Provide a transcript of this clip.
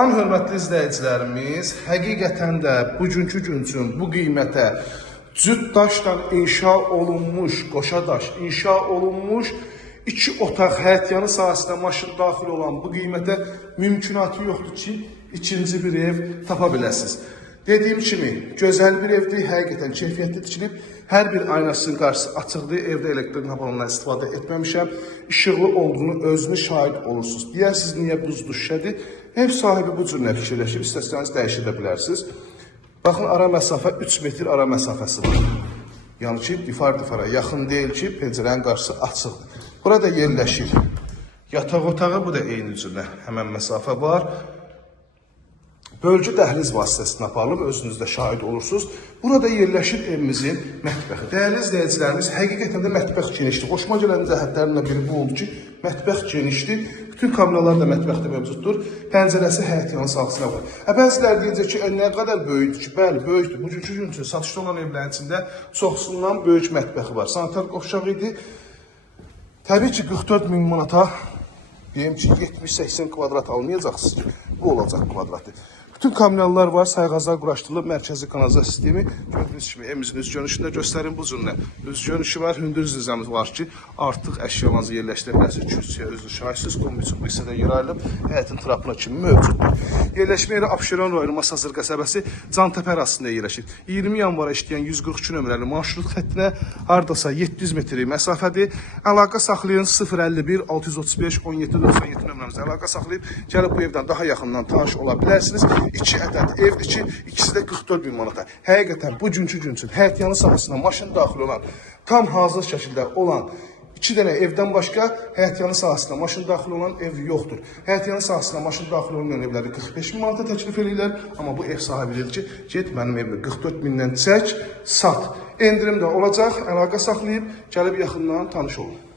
Hörmətli izləyicilərimiz, həqiqətən də bugünkü gün üçün bu qiymətə cüt daşdan inşa olunmuş, qoşa daş inşa olunmuş 2 otaq həyətyanı sahəsinə maşın daxil olan bu qiymətə mümkünatı yoxdur ki, ikinci bir ev tapa biləsiniz. Dediyim kimi, gözəl bir evdir, həqiqətən keyfiyyətli tikilib, hər bir aynasının qarşısı açıqdır, evdə elektrik nabanından istifadə etməmişəm, işıqlı olduğunu özünü şahid olursunuz. Deyərsiniz, niyə buzlu şüşədir? Ev sahibi bu cür nə fikirləşib, istəsəniz dəyişə bilərsiniz. Baxın, ara məsafə 3 metr ara məsafəsi var. Yəni ki, difar-difara yaxın deyil ki, pəncərənin qarşısı açıqdır. Burada yerləşir. Yataq otağı, bu da eyni cürlə həmən məsafə var. Bölgü dəhliz vasitəsilə aparılıb, özünüz də şahid olursunuz. Burada yerləşir evimizin mətbəxi. Dəyərli izləyicilərimiz, həqiqətən də mətbəx genişdir. Xoşuma gələn cəhətlərindən biri bu oldu ki, mətbəx genişdir. Bütün kabinalar da mətbəxdə mövcuddur. Pəncərəsi həyətyanı sahəsinə var. Bəziləri deyəcək ki, nə qədər böyükdür ki, bəli, böyükdür. Bugünkü gün üçün satışda olan evlərin içində çoxsundan böyük mətbəxi var. Sanitar qovşağı idi. Təbii ki, 44 min manata, deyim ki, 70-80 kvadrat almayacaqsınız ki, bu olacaq kvadratı. Bütün kabinalar var, sayğaclar quraşdırılıb, mərkəzi kanalizasiya sistemi. Gördüyünüz kimi, evimizin üz görünüşündə göstərin bu cürlə. Üz görünüşü var, hündür zizəmiz var ki, artıq əşyalarınızı yerləşdirə bilərsiniz. Kürsüyə özü şahidsiz, kombi üçün bu hissədə yer ayrılıb, həyətin trapına kimi mövcuddur. Yerləşmə yeri Abşeron rayonu Masazır qəsəbəsi Cantəpə ərazisində yerləşir. 20 yanvara işləyən 142 nömrəli marşrut xəttinə hardasa 700 metr məsafədir. Əlaqə saxlayın 051 635 1797 nömrəmizə əlaqə saxlayıb, gəlib bu evdən daha yaxından tanış ola bilərsiniz. 2 ədəd evdir ki, ikisi də 44 bin manata. Həqiqətən bugünkü gün üçün həyətyanı sahəsinə maşın daxil olan, tam hazır şəkildə olan 2 dənə evdən başqa həyətyanı sahəsinə maşın daxil olan ev yoxdur. Həyətyanı sahəsinə maşın daxil olan evləri 45 bin manata təklif edirlər, amma bu ev sahibi deyir ki, get mənim evimi 44 bindən çək, sat. Endirim də olacaq, əlaqə saxlayıb, gəlib yaxından tanış olun.